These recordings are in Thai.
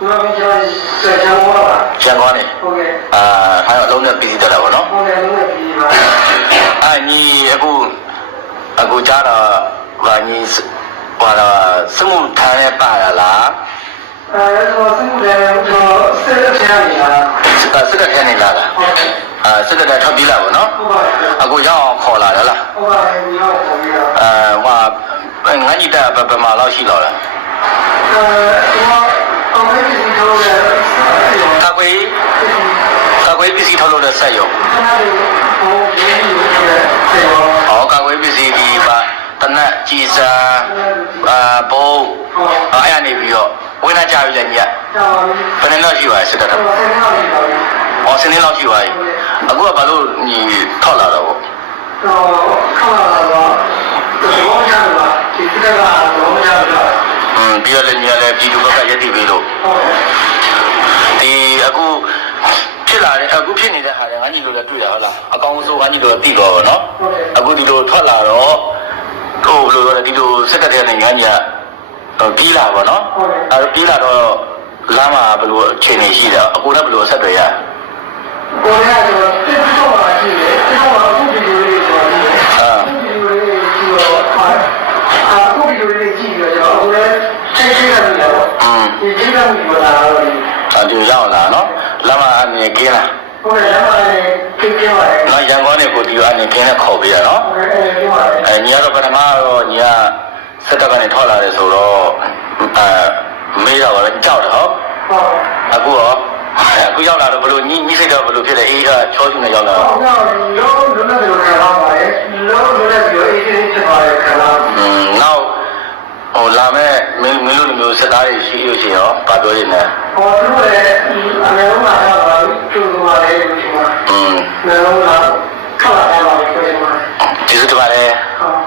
ကျွန်တော်ပြောတယ်ကျောင်းပါပါရန်ကုန်နေဟုတ်ကဲ့အာဟာအလုံးနဲ့ပြည်တက်တာပေါ့နော်ဟုတ်ကဲ့လုံးဝပြီးပါအာညီအခုအခုကြားတော့ဗာညီစဟာတော့စမှုထမ်းနဲ့ပါလာလားအဲဆိုစင်တယ်တော့ဆက်လက်ပြန်နေတာစစ်စစ်တပ်ထဲနေလာတာဟုတ်ကဲ့အာစစ်တပ်ထဲထွက်ပြေးလာပေါ့နော်ဟုတ်ပါဘူးအခုရောက်အောင်ခေါ်လာတယ်လားဟုတ်ပါဘူးဒီတော့ပုံပြီးတော့အဲဟိုငန်းကြီးတက်ဘယ်မှာလောက်ရှိတော့လဲအဲဒီ တော့အောင်လေးဒီတော့လည်းဆက်ရောကာကွယ်ကာကွယ်ပစ္စည်းထုတ်လုပ်တဲ့ဆက်ရုံခဏလေးဟိုဒီလိုဆက်ရောဟောကာကွယ်ပစ္စည်းဒီပါတနက်ကြည်စံအာဘုံဟုတ်အဲ့ရနေပြီးတော့ဝင်းလာကြပြီလေညီကကျောင်းပါပြီဘယ်နှစ်လောက်ရှိပါလဲစစ်တပ်တော့ဆက်နေပါပြီတော့။အော်စနေလောက်ရှိပါပြီ။အခုကဘာလို့ညီထောက်လာတော့ဗောခါလာတော့ဒီဘောချာလာဒီကကဘောချာလာ။อืม ပြီးတော့လည်းညီကလည်းပြည်သူဘက်ကရည်တည်ပြီးလို့ဟုတ်ကဲ့ဒီအခုဖြစ်လာတဲ့အခုဖြစ်နေတဲ့ဟာတွေငါညီတို့လည်းတွေ့ရဟုတ်လား။အကောင်းဆုံးငါညီတို့လည်းသိတော့ဗောနော်။အခုဒီလိုထွက်လာတော့ဟိုဘယ်လိုလဲဒီလိုစက်တက်တဲ့ငါညီကဟိုပြီးလာဗောနော်။အဲပြီးလာတော့လမ်းမှာဘယ်လိုအခြေအနေရှိတယ်အခုလည်းဘယ်လိုဆက်တွေရကိုရကတော့တစ်တော့ပါရှိတယ်တစ်တော့ပါအခုဒီလိုလေးဆိုတော့ဒီလိုလေးကြည့်တော့အခုဒီလိုလေးကြည့်ပြီးတော့အခုလည်းချိန်ချိန်ရတယ်တော့ อืม ဒီကြည့်တော့ဒီမှာလာတော့ဒီအတူရောက်လာနော်လမ်းမှာအနေကင်းလာကိုရရမှာလည်းကြည့်ကြပါလေနော်ရန်ကုန်နေကိုဒီအနေကင်းနဲ့ခေါ်ပေးရနော်ဟုတ်ကဲ့ဒီမှာလည်းအဲညီကတော့ပထမတော့ညီကစက်တပ်ကနေထွက်လာတယ်ဆိုတော့အဲမေးတော့လည်းကြောက်တယ်ဟုတ်ဟုတ်အခုရောအခုရောက်လာတော့ဘလို့ညီညီစိတ်တော့ဘလို့ဖြစ်လဲအေးကချောချူနေရောက်လာဟုတော့တ်ကဲ့လုံးလုံးနဲ့ဒီလိုခံရပါတယ်လုံးလုံးနဲ့ဒီလိုအေးအေးချစ်ပါတယ်ခံရอืมနောက်ဟို လာမဲ့မင်းမင်းတို့မျိုးစက်သားတွေရှိလို့ရှိရောဗာပြောရင်းနဲ့ဟောသူလည်းအမေတို့ကတော့သူ့မှာလည်းဒီမှာอืมမေတို့ကခလာတယ်ပါပြောနေမှာကျေးဇူးတင်ပါတယ်ဟုတ်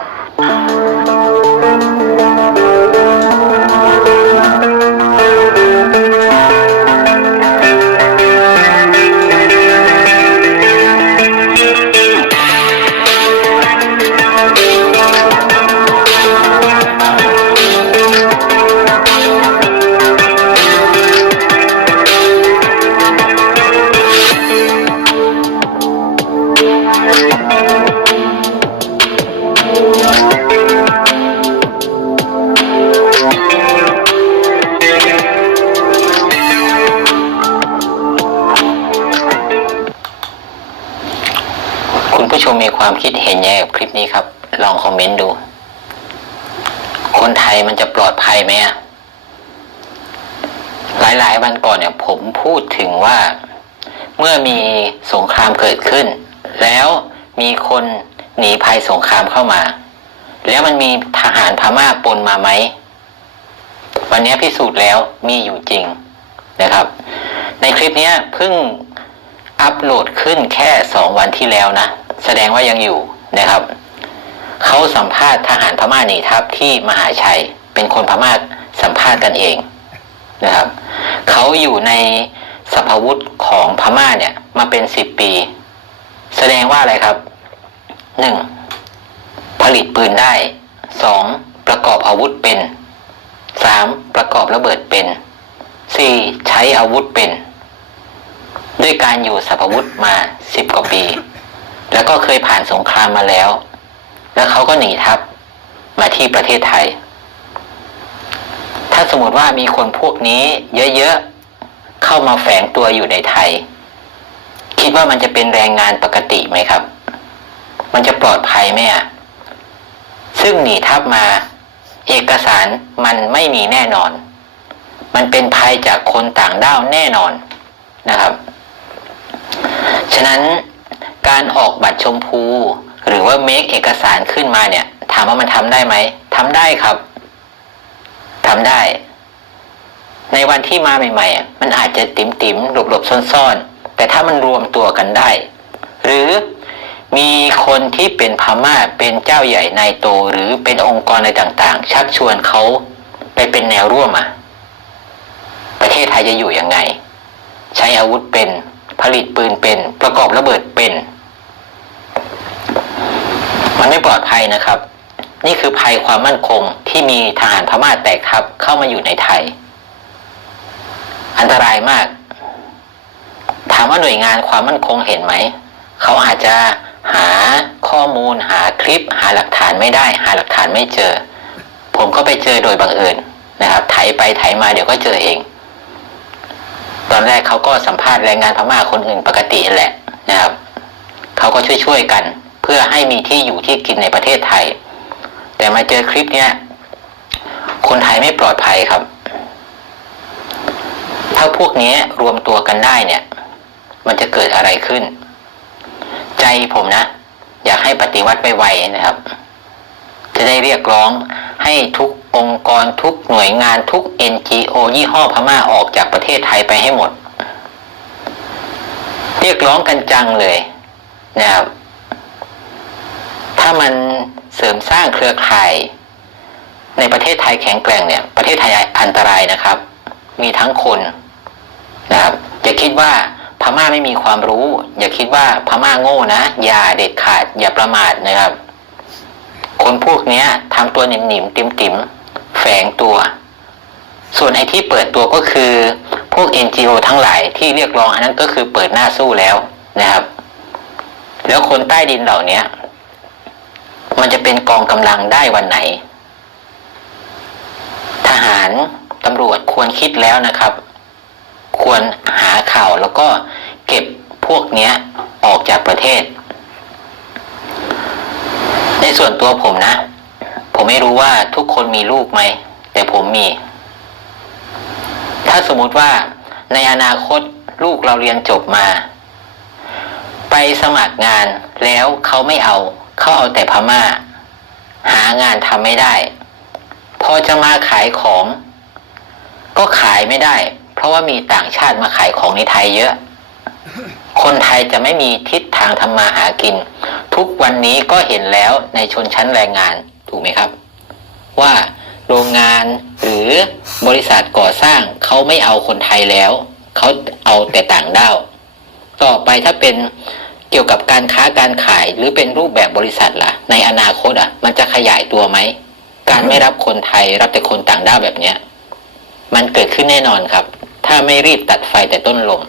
คุณผู้ชมมีความคิดเห็นยังไงกับคลิปนี้ครับ ลองคอมเมนต์ดู คนไทยมันจะปลอดภัยไหมอะหลายๆวันก่อนเนี่ยผมพูดถึงว่า เมื่อมีสงครามเกิดขึ้น แล้วมีคนหนีภัยสงครามเข้ามา แล้วมันมีทหารพม่าปนมาไหม วันนี้พิสูจน์แล้วมีอยู่จริงนะครับ ในคลิปนี้เพิ่งอัปโหลดขึ้นแค่สองวันที่แล้วนะ แสดงว่ายังอยู่นะครับ เขาสัมภาษณ์ทหารพม่าหนีทัพที่มหาชัย เป็นคนพม่าสัมภาษณ์กันเองนะครับ เขาอยู่ในสภวุธของพม่าเนี่ยมาเป็นสิบปี แสดงว่าอะไรครับหนึ่งผลิตปืนได้สองประกอบอาวุธเป็นสามประกอบระเบิดเป็นสี่ใช้อาวุธเป็น ด้วยการอยู่สัพวุธมาสิบกว่าปี แล้วก็เคยผ่านสงครามมาแล้ว แล้วเขาก็หนีทัพมาที่ประเทศไทย ถ้าสมมติว่ามีคนพวกนี้เยอะๆ เข้ามาแฝงตัวอยู่ในไทย คิดว่ามันจะเป็นแรงงานปกติไหมครับ มันจะปลอดภัยไหมอะ ซึ่งหนีทัพมา เอกสารมันไม่มีแน่นอน มันเป็นภัยจากคนต่างด้าวแน่นอนนะครับ ฉะนั้น การออกบัตรชมพู หรือว่าเมคเอกสารขึ้นมาเนี่ย ถามว่ามันทำได้ไหมทำได้ครับทำได้ ในวันที่มาใหม่ๆอะมันอาจจะติ๋มติมหลบหลบซ่อนๆ แต่ถ้ามันรวมตัวกันได้ หรือมีคนที่เป็นพม่าเป็นเจ้าใหญ่นายโตหรือเป็นองค์กรอะไรต่างๆ ชักชวนเขาไปเป็นแนวร่วมอะประเทศไทยจะอยู่ยังไง ใช้อาวุธเป็นผลิตปืนเป็น ประกอบระเบิดเป็น มันไม่ปลอดภัยนะครับ นี่คือภัยความมั่นคงที่มีทหารพม่าแตกทัพเข้ามาอยู่ในไทย อันตรายมาก ถามว่าหน่วยงานความมั่นคงเห็นไหม เขาอาจจะหาข้อมูลหาคลิป หาหลักฐานไม่ได้ หาหลักฐานไม่เจอ ผมก็ไปเจอโดยบังเอิญนะครับไถไปไถมาเดี๋ยวก็เจอเอง ตอนแรกเขาก็สัมภาษณ์แรงงานพม่าคนอื่นปกติแหละนะครับเขาก็ช่วยๆกัน พื่อให้มีที่อยู่ที่กินในประเทศไทย แต่มาเจอคลิปเนี้ยคนไทยไม่ปลอดภัยครับ ถ้าพวกนี้รวมตัวกันได้เนี่ย มันจะเกิดอะไรขึ้น ใจผมนะ อยากให้ปฏิวัติไปไวนะครับ จะได้เรียกร้องให้ทุกองค์กรทุกหน่วยงานทุก NGO ยี่ห้อพม่าออกจากประเทศไทยไปให้หมด เรียกร้องกันจังเลยนะครับ ถ้ามันเสริมสร้างเครือข่าย ในประเทศไทยแข็งแกร่งเนี่ย ประเทศไทยอันตรายนะครับ มีทั้งคนนะครับอย่าคิดว่าพม่าไม่มีความรู้ อย่าคิดว่าพม่าโง่นะ อย่าเด็ดขาด อย่าประมาทนะครับ คนพวกนี้ทำตัวหนิมหนิมติมติมๆแฝงตัว ส่วนไอ้ที่เปิดตัวก็คือพวก NGO ทั้งหลายที่เรียกร้องอันนั้นก็คือเปิดหน้าสู้แล้วนะครับ แล้วคนใต้ดินเหล่านี้ มันจะเป็นกองกำลังได้วันไหน ทหารตำรวจควรคิดแล้วนะครับ ควรหาข่าวแล้วก็เก็บพวกเนี้ยออกจากประเทศ ในส่วนตัวผมนะ ผมไม่รู้ว่าทุกคนมีลูกไหม แต่ผมมี ถ้าสมมติว่าในอนาคตลูกเราเรียนจบมา ไปสมัครงานแล้วเขาไม่เอา เขาเอาแต่พม่า หางานทำไม่ได้ พอจะมาขายของ ก็ขายไม่ได้ เพราะว่ามีต่างชาติมาขายของในไทยเยอะ คนไทยจะไม่มีทิศทางทำมาหากิน ทุกวันนี้ก็เห็นแล้วในชนชั้นแรงงานถูกไหมครับ ว่าโรงงานหรือบริษัทก่อสร้างเขาไม่เอาคนไทยแล้ว เขาเอาแต่ต่างด้าว ต่อไปถ้าเป็น เกี่ยวกับการค้าการขายหรือเป็นรูปแบบบริษัทล่ะ ในอนาคตอะ มันจะขยายตัวไหม การไม่รับคนไทยรับแต่คนต่างด้าวแบบเนี้ย มันเกิดขึ้นแน่นอนครับ ถ้าไม่รีบตัดไฟแต่ต้นลม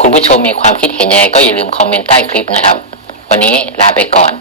คุณผู้ชมมีความคิดเห็นยังไงก็อย่าลืมคอมเมนต์ใต้คลิปนะครับ วันนี้ลาไปก่อน